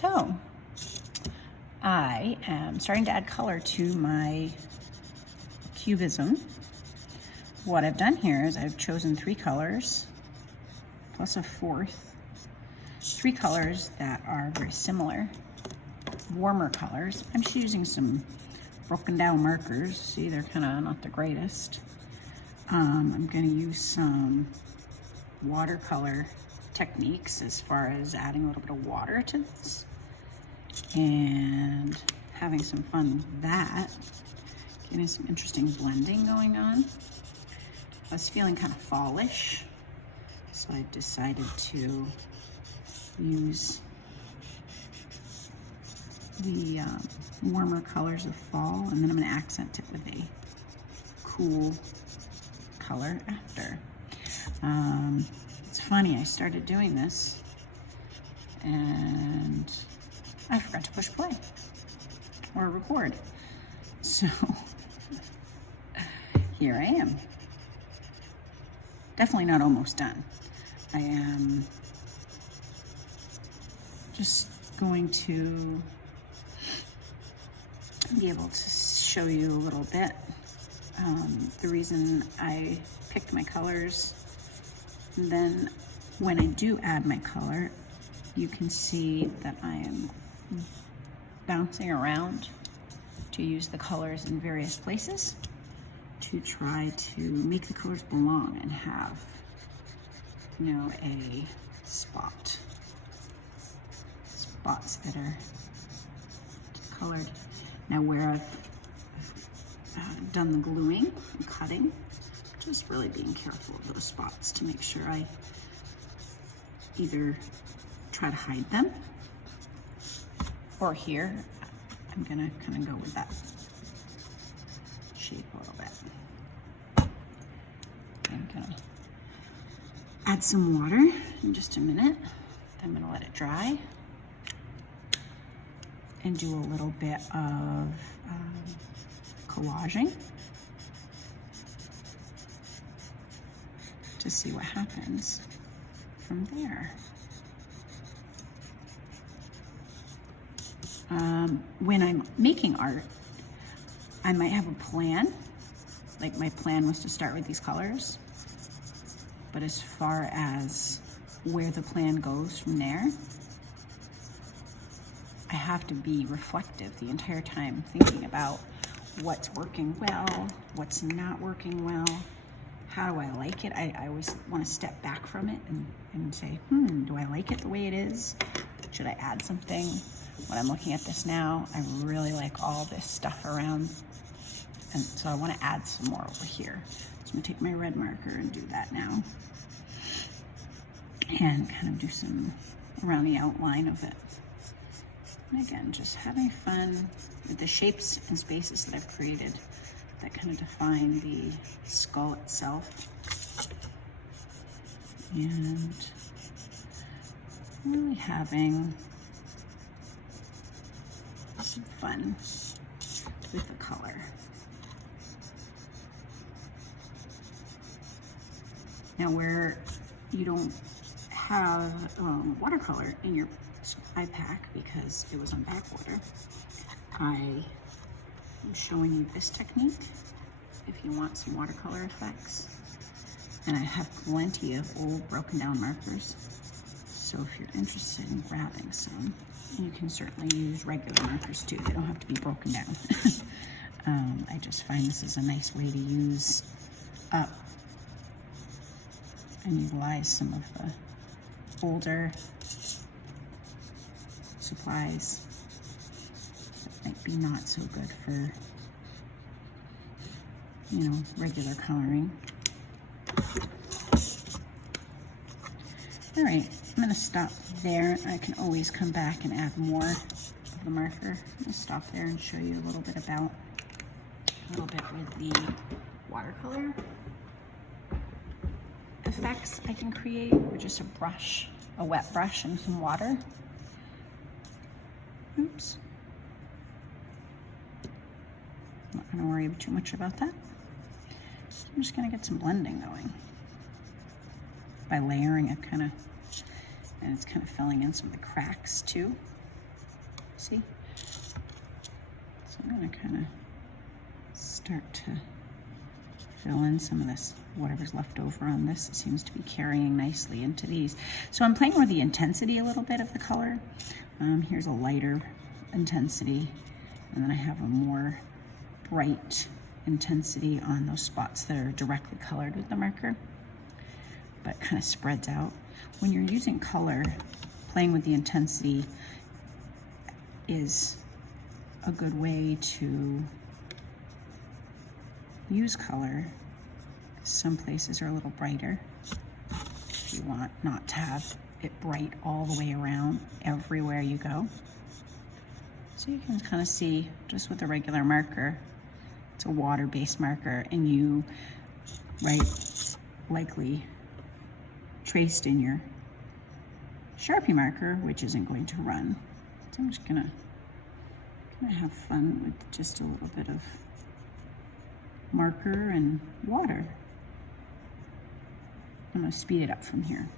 So I am starting to add color to my Cubism. What I've done here is I've chosen 3 colors plus a 4th, 3 colors that are very similar, warmer colors. I'm just using some broken down markers. See, they're kind of not the greatest. I'm going to use some watercolor techniques as far as adding a little bit of water to this and having some fun with that, getting some interesting blending going on. I was feeling kind of fallish, so I decided to use the warmer colors of fall, and then I'm going to accent it with a cool color after. It's funny, I started doing this and I forgot to push play or record. So here I am. Definitely not almost done. I am just going to be able to show you a little bit. The reason I picked my colors, and then when I do add my color, you can see that I am bouncing around to use the colors in various places to try to make the colors belong and have, you know, a spots that are colored. Now where I've done the gluing and cutting, just really being careful of those spots to make sure I either try to hide them, or here I'm gonna kind of go with that shape a little bit. I'm gonna add some water in just a minute. I'm gonna let it dry and do a little bit of collaging to see what happens from there. When I'm making art, I might have a plan. Like my plan was to start with these colors, but as far as where the plan goes from there, I have to be reflective the entire time, thinking about what's working well, what's not working well, how do I like it? I always want to step back from it and say, do I like it the way it is? Should I add something? When I'm looking at this now, I really like all this stuff around, and so I want to add some more over here. So I'm going to take my red marker and do that now, and kind of do some around the outline of it. And again, just having fun with the shapes and spaces that I've created that kind of define the skull itself. And really having some fun with the color. Now where you don't have watercolor in your supply pack because it was on back order, I am showing you this technique if you want some watercolor effects. And I have plenty of old broken down markers, so if you're interested in grabbing some, you can certainly use regular markers too. They don't have to be broken down. I just find this is a nice way to use up and utilize some of the older supplies that might be not so good for, you know, regular coloring. All right, I'm gonna stop there. I can always come back and add more of the marker. I'm gonna stop there and show you a little bit with the watercolor effects I can create with just a brush, a wet brush and some water. Oops. I'm not gonna worry too much about that. I'm just gonna get some blending going. By layering, and it's kind of filling in some of the cracks too. See? So I'm gonna kind of start to fill in some of this, whatever's left over on this. It seems to be carrying nicely into these. So I'm playing with the intensity a little bit of the color. Here's a lighter intensity, and then I have a more bright intensity on those spots that are directly colored with the marker, but kind of spreads out. When you're using color, playing with the intensity is a good way to use color. Some places are a little brighter. If you want not to have it bright all the way around everywhere you go. So you can kind of see just with a regular marker, it's a water-based marker, and you, likely traced in your Sharpie marker, which isn't going to run. So I'm just gonna have fun with just a little bit of marker and water. I'm gonna speed it up from here.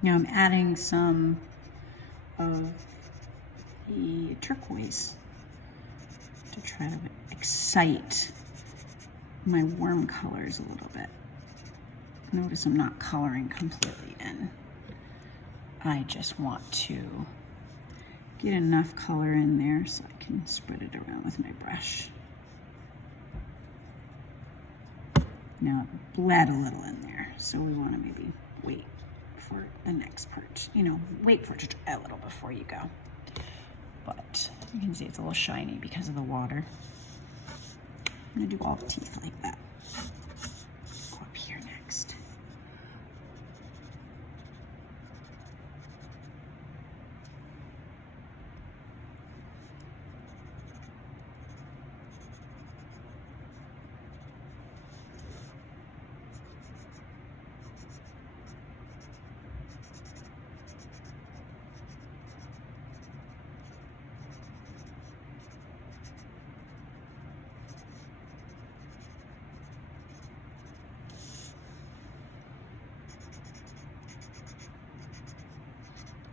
Now I'm adding some of the turquoise to try to excite my warm colors a little bit. Notice I'm not coloring completely in. I just want to get enough color in there so I can spread it around with my brush. Now it bled a little in there, so we want to maybe wait for the next part. You know, wait for it to dry a little before you go. But you can see it's a little shiny because of the water. I'm gonna do all the teeth like that. Go up here next.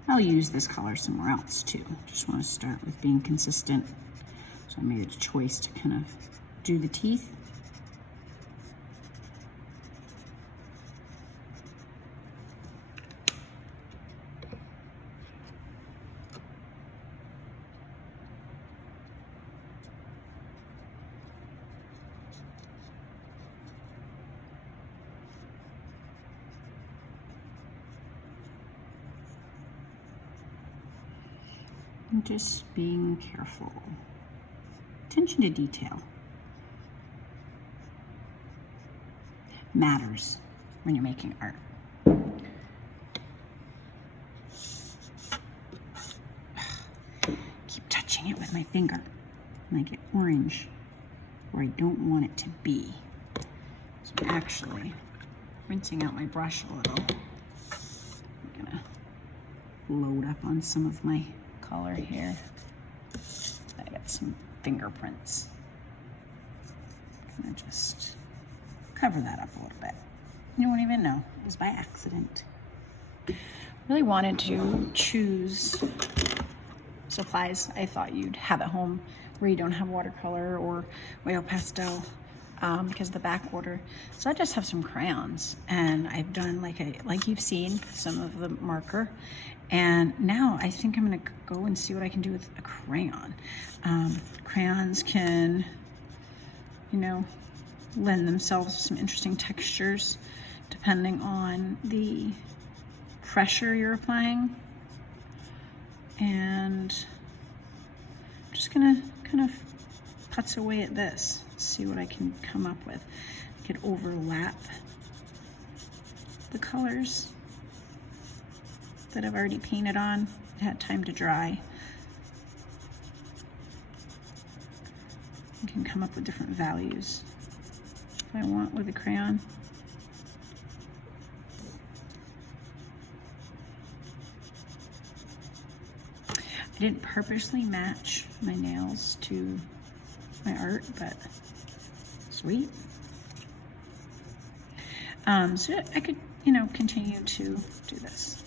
I'll use this color somewhere else too. Just want to start with being consistent. So I made a choice to kind of do the teeth. And just being careful. Attention to detail matters when you're making art. Keep touching it with my finger and I get orange where I don't want it to be. So I'm actually rinsing out my brush a little. I'm gonna load up on some of my color here. I got some fingerprints. I'm gonna just cover that up a little bit. You won't even know, it was by accident. Really wanted to choose supplies I thought you'd have at home where you don't have watercolor or oil pastel because of the back order. So I just have some crayons, and I've done like you've seen some of the marker. And now I think I'm gonna go and see what I can do with a crayon. Crayons can, you know, lend themselves to some interesting textures depending on the pressure you're applying. And I'm just gonna kind of putz away at this, see what I can come up with. I could overlap the colors that I've already painted on. It had time to dry. I can come up with different values if I want with a crayon. I didn't purposely match my nails to my art, but sweet. So I could, you know, continue to do this.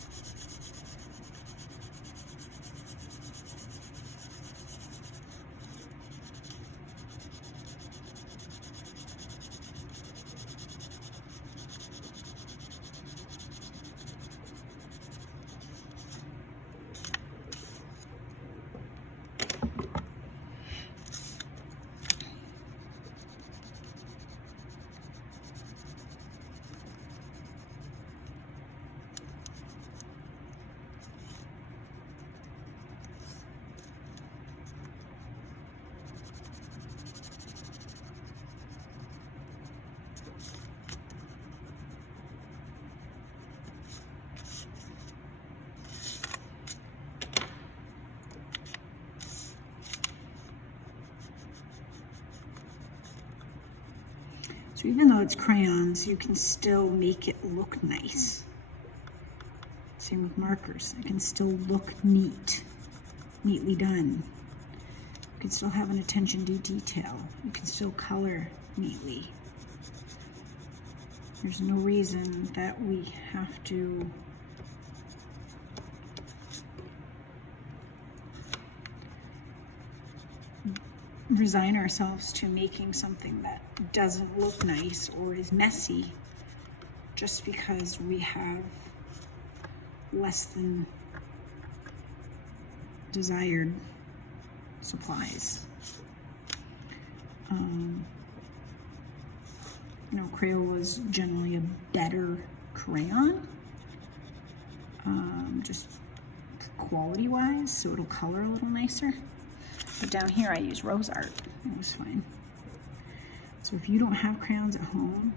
So even though it's crayons, you can still make it look nice. Same with markers. It can still look neat, neatly done. You can still have an attention to detail. You can still color neatly. There's no reason that we have to resign ourselves to making something that doesn't look nice or is messy just because we have less than desired supplies. You know, Crayola is generally a better crayon, just quality-wise, so it'll color a little nicer. But down here I use Rose Art. It was fine. So if you don't have crayons at home,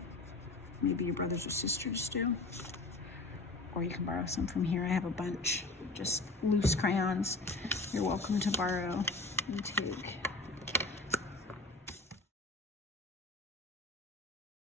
maybe your brothers or sisters do, or you can borrow some from here. I have a bunch, just loose crayons. You're welcome to borrow and take.